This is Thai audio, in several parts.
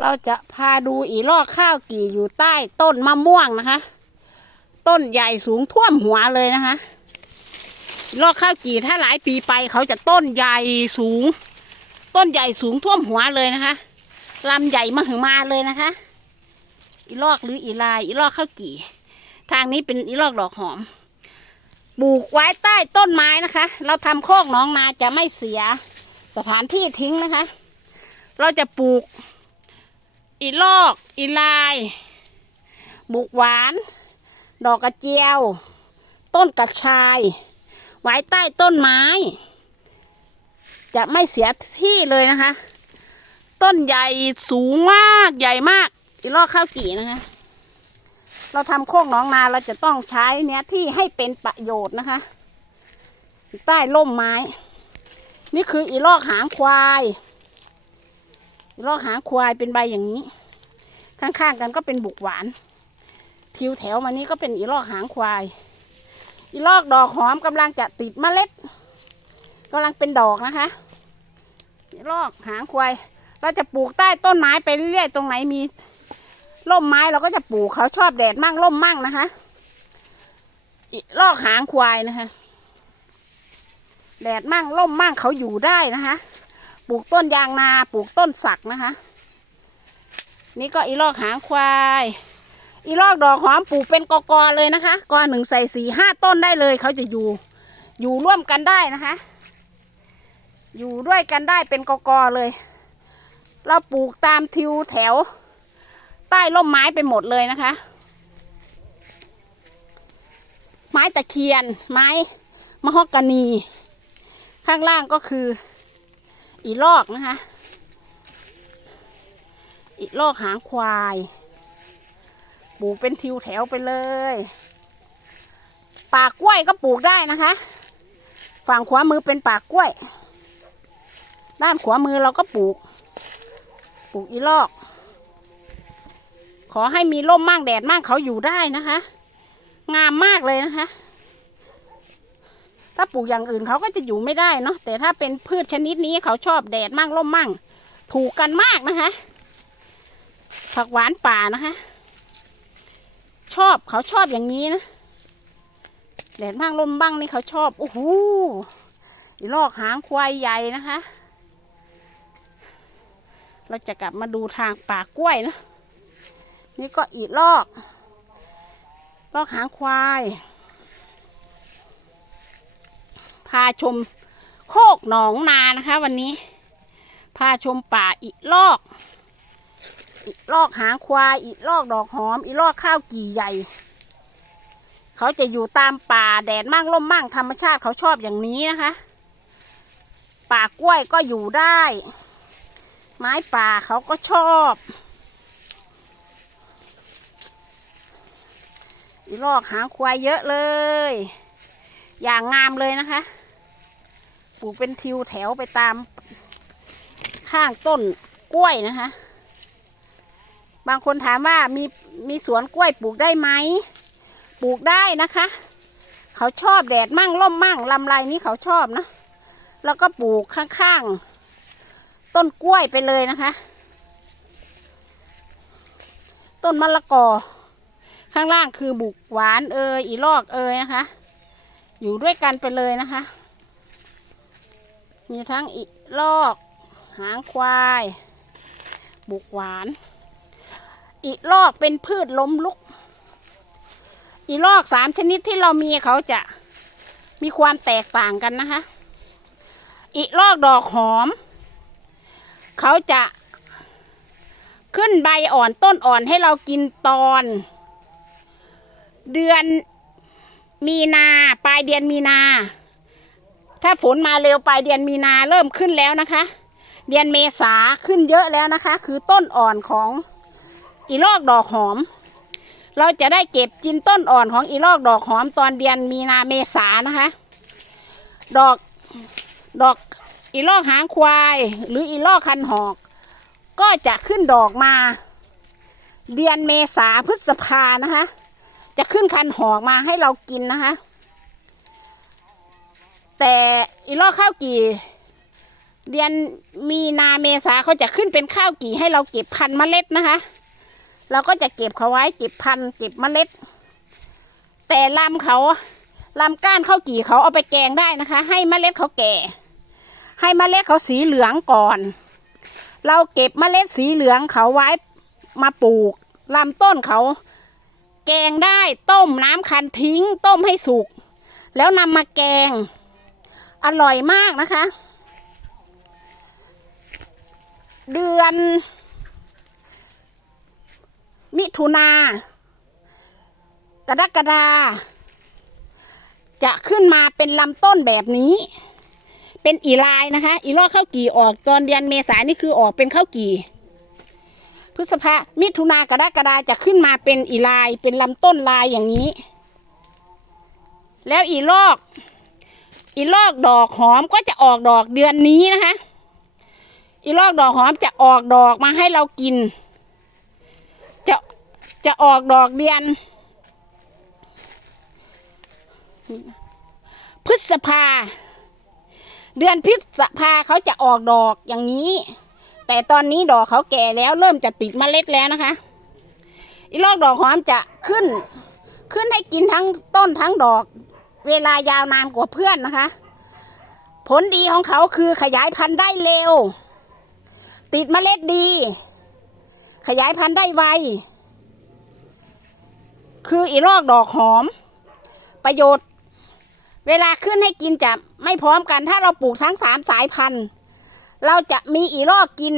เราจะพาดูอีลอกข้าวกี่อยู่ใต้ต้นมะม่วงนะคะ ต้นใหญ่สูงท่วมหัวเลยนะคะอีลอกข้าวกี่ถ้าหลายปีไปเขาจะต้นใหญ่สูง ต้นใหญ่สูงท่วมหัวเลยนะคะลำใหญ่มาหึงมาเลยนะคะ อีลอกหรืออีลายอีลอกข้าวกี่ ทางนี้เป็นอีลอกดอกหอมปลูกไว้ใต้ต้นไม้นะคะ เราทำโคกหน้องนาจะไม่เสียสถานที่ทิ้งนะคะ เราจะปลูก อีลอก อีลาย บุกหวาน ดอกกระเจียว ต้นกระชาย ไว้ใต้ต้นไม้ จะไม่เสียที่เลยนะคะ ต้นใหญ่สูงมากใหญ่มาก อีลอกข้าวกี่นะคะ เราทำโคกหน้องนาเราจะต้องใช้เนื้อที่ให้เป็นประโยชน์นะคะ ใต้ร่มไม้ นี่คืออีลอกหางควายอีลอกหางควายเป็นใบอย่างนี้ ข้างๆกันก็เป็นบุกหวาน ทิวแถวมานี้ก็เป็นอีลอกหางควาย อีลอกดอกหอมกำลังจะติดเมล็ดกำลังเป็นดอกนะคะ อีลอกหางควาย เราจะปลูกใต้ต้นไม้ไปเรื่อยๆ ตรงไหนมีร่มไม้เราก็จะปลูกเขาชอบแดดมั่งร่มมั่งนะคะ อีลอกหางควายนะคะ แดดมั่งร่มมั่งเขาอยู่ได้นะคะ ปลูกต้นยางนาปลูกต้นสักนะคะ นี่ก็อีลอกหางควาย อีลอกดอกหอมปลูกเป็นกอกอเลยนะคะกอหนึ่งใส่สี่ห้าต้นได้เลย เขาจะอยู่อยู่ร่วมกันได้นะคะ อยู่ด้วยกันได้เป็นกอกอเลย เราปลูกตามทิวแถว ใต้ร่มไม้ไปหมดเลยนะคะ ไม้ตะเคียน ไม้มะฮอกกานี ข้างล่างก็คือ อีลอกนะคะ อีลอกหางควายปลูกเป็นทิวแถวไปเลย ป่ากล้วยก็ปลูกได้นะคะ ฝั่งขวามือเป็นป่ากล้วย ด้านขวามือเราก็ปลูก ปลูกอีลอก ขอให้มีร่มมั่งแดดมั่งเขาอยู่ได้นะคะ งามมากเลยนะคะ ถ้าปลูกอย่างอื่นเขาก็จะอยู่ไม่ได้เนาะแต่ถ้าเป็นพืชชนิดนี้เขาชอบแดดมั่งร่มมั่ง ถูกกันมากนะคะ ผักหวานป่านะคะ ชอบเขาชอบอย่างนี้นะแดดบ้างลมบ้างนี่เขาชอบโอ้โหอีลอกหางควายใหญ่นะคะ เราจะกลับมาดูทางป่ากล้วยนะ นี่ก็อีลอก ลอกหางควาย พาชมโคกหนองนานะคะ วันนี้ พาชมป่าอีลอก อีลอกหางควาย อีลอกดอกหอม อีลอกข้าวกี่ใหญ่ เขาจะอยู่ตามป่าแดดมั่งร่มมั่งธรรมชาติเขาชอบอย่างนี้นะคะ ป่ากล้วยก็อยู่ได้ ไม้ป่าเขาก็ชอบ อีลอกหางควายเยอะเลย อย่างงามเลยนะคะปลูกเป็นทิวแถวไปตามข้างต้นกล้วยนะคะ บางคนถามว่ามีมีสวนกล้วยปลูกได้ไหมปลูกได้นะคะ เขาชอบแดดมั่งร่มมั่งลำไรนี้เขาชอบนะแล้วก็ปลูกข้างๆ ต้นกล้วยไปเลยนะคะ ต้นมะละกอ ข้างล่างคือบุกหวานเอย อีลอกเอยนะคะ อยู่ด้วยกันไปเลยนะคะ มีทั้งอีลอก หางควาย บุกหวาน อีลอกเป็นพืชล้มลุก อีลอกสามชนิดที่เรามีเขาจะมีความแตกต่างกันนะคะ อีลอกดอกหอม เขาจะขึ้นใบอ่อนต้นอ่อนให้เรากินตอน เดือนมีนาปลายเดือนมีนา ถ้าฝนมาเร็วปลายเดือนมีนาเริ่มขึ้นแล้วนะคะ เดือนเมษาขึ้นเยอะแล้วนะคะ คือต้นอ่อนของ อีลอกดอกหอม เราจะได้เก็บกินต้นอ่อนของอีลอกดอกหอมตอนเดือนมีนาเมษานะคะ ดอกดอกอีลอกหางควาย หรืออีลอกคันหอก ก็จะขึ้นดอกมา เดือนเมษาพฤษภานะคะ จะขึ้นคันหอกมาให้เรากินนะคะ แต่อีลอกข้าวกี่เดือนมีนาเมษาเขาจะขึ้นเป็นข้าวกี่ให้เราเก็บพันเมล็ดนะคะ เราก็จะเก็บเขาไว้เก็บพันเก็บเมล็ด แต่ลำเขาลำก้านข้าวกี่เขาเอาไปแกงได้นะคะ ให้เมล็ดเขาแก่ ให้เมล็ดเขาสีเหลืองก่อน เราเก็บเมล็ดสีเหลืองเขาไว้มาปลูกลำต้นเขา แกงได้ต้มน้ำคั้นทิ้ง ต้มให้สุก แล้วนำมาแกง อร่อยมากนะคะ เดือน ถุนากรกฎาจะขึ้นมาเป็นลำต้นแบบนี้ เป็นอีลายนะคะ อีลอกข้าวกี่ออกตอนเดือนเมษายนนี่คือออกเป็นข้าวกี่ พฤษภามิถุนากรกฎาจะขึ้นมาเป็นอีลายเป็นลำต้นลายอย่างนี้ แล้วอีลอก อีลอกดอกหอมก็จะออกดอกเดือนนี้นะคะ อีลอกดอกหอมจะออกดอกมาให้เรากิน จะ จะออกดอกเดือน พฤษภา เดือนพฤษภาเขาจะออกดอกอย่างนี้ แต่ตอนนี้ดอกเขาแก่แล้วเริ่มจะติดเมล็ดแล้วนะคะ อีลอกดอกหอมจะขึ้น ขึ้นให้กินทั้งต้นทั้งดอก เวลายาวนานกว่าเพื่อนนะคะ ผลดีของเขาคือขยายพันธุ์ได้เร็ว ติดเมล็ดดี ขยายพันธุ์ได้ไว คืออีลอกดอกหอม ประโยชน์ เวลาขึ้นให้กินจะไม่พร้อมกันถ้าเราปลูกทั้งสามสายพันธุ์ เราจะมีอีลอกกิน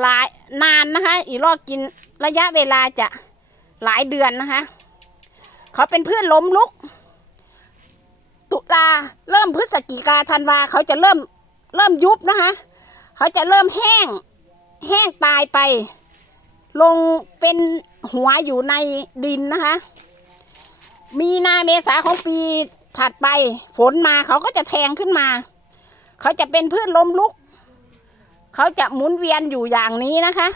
หลายนานนะคะ อีลอกกินระยะเวลาจะหลายเดือนนะคะ เขาเป็นพืชล้มลุก ตุลาเริ่มพฤศจิกาธันวาเขาจะเริ่มเริ่มยุบนะคะ เขาจะเริ่มแห้งแห้งตายไป ลงเป็น หัวอยู่ในดินนะคะ มีนาเมษาของปีถัดไป ฝนมาเขาก็จะแทงขึ้นมา เขาจะเป็นพืชล้มลุก เขาจะหมุนเวียนอยู่อย่างนี้นะคะ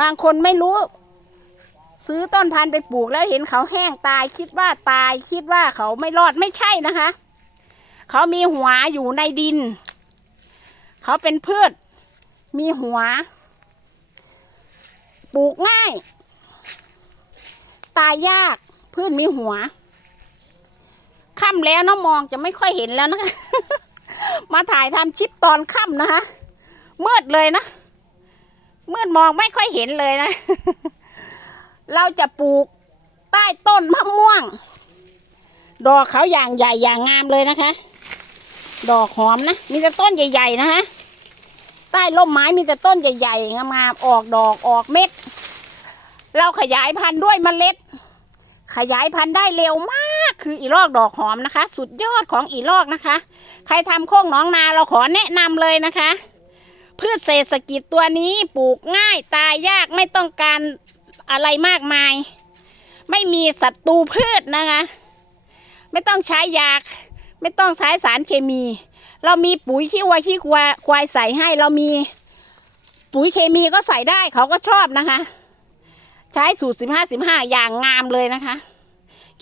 บางคนไม่รู้ ซื้อต้นพันธุ์ไปปลูกแล้วเห็นเขาแห้งตายคิดว่าตายคิดว่าเขาไม่รอดไม่ใช่นะคะ เขามีหัวอยู่ในดิน เขาเป็นพืช มีหัว ปลูกง่าย ตายยากพืชมีหัวค่ำแล้วน้องมองจะไม่ค่อยเห็นแล้วนะคะ มาถ่ายทำชิปตอนค่ำนะคะมืดเลยนะมืดมองไม่ค่อยเห็นเลยนะ เราจะปลูกใต้ต้นมะม่วง ดอกเขาอย่างใหญ่อย่างงามเลยนะคะ ดอกหอมนะ มีแต่ต้นใหญ่ ๆ นะคะใต้ร่มไม้มีแต่ต้นใหญ่ ๆ งามๆออกดอกออกเม็ด เราขยายพันธุ์ด้วยเมล็ด ขยายพันธุ์ได้เร็วมาก คืออีลอกดอกหอมนะคะ สุดยอดของอีลอกนะคะ ใครทำโค้งน้องนาเราขอแนะนำเลยนะคะ พืชเศรษฐกิจตัวนี้ปลูกง่ายตายยากไม่ต้องการอะไรมากมาย ไม่มีศัตรูพืชนะคะ ไม่ต้องใช้ยาไม่ต้องใช้สารเคมี เรามีปุ๋ยขี้วัวขี้ควายใส่ให้เรามีปุ๋ยเคมีก็ใส่ได้เขาก็ชอบนะคะ ใช้สูตรสิบห้าสิบห้าอย่างงามเลยนะคะ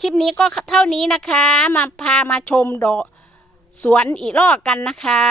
คลิปนี้ก็เท่านี้นะคะ มาพามาชมดอกสวนอีลอกกันนะคะ